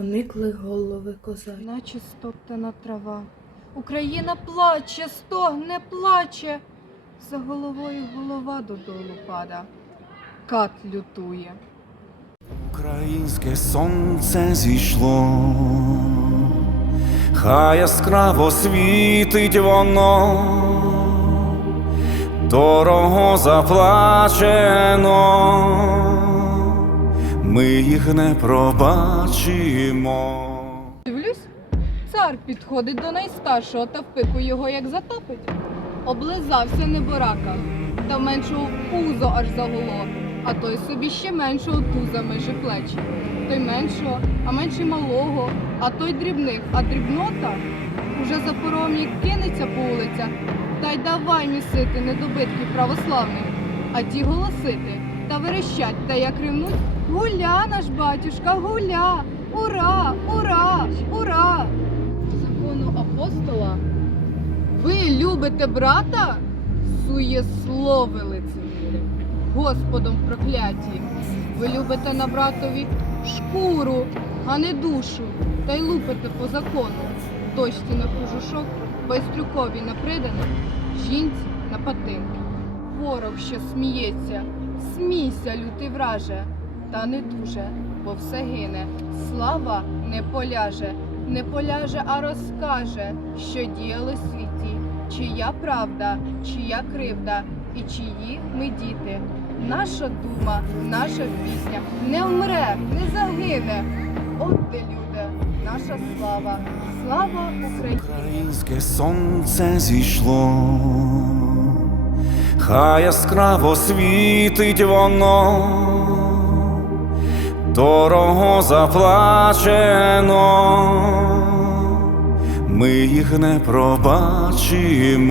поникли голови козак. наче стоптана трава. Україна плаче, стогне, плаче. За головою голова додолу пада. Кат лютує. Українське сонце зійшло, хай яскраво світить воно, дорого заплачено, ми їх не пробачимо. Дивлюсь, цар підходить до найстаршого та в пику його як затопить. Облизався неборака, та меншого пузо аж загуло, а той собі ще меншого туза межі плечі. Той меншого, а менший малого, а той дрібних, а дрібнота уже за пором кинеться по вулицях, та й давай місити недобитків православних, а ті голосити верещать, та як ривнуть, гуля наш батюшка, гуля! Ура! Ура! Ура! Закону апостола. Ви любите брата? Суєслови лицеміри. Господом прокляті. Ви любите на братові шкуру, а не душу, та й лупите по закону. Дочці на кожушок, байстрюкові на приданих, жінці на патинки. Ворог, що сміється, смійся, лютий враже, та не дуже, бо все гине. Слава не поляже, не поляже, а розкаже, що діяло світі, чия правда, чия кривда і чиї ми діти. Наша дума, наша пісня не вмре, не загине. От де люди, наша слава, слава Україні! Українське сонце зійшло, хай яскраво світить воно, дорого заплачено, ми їх не пробачимо.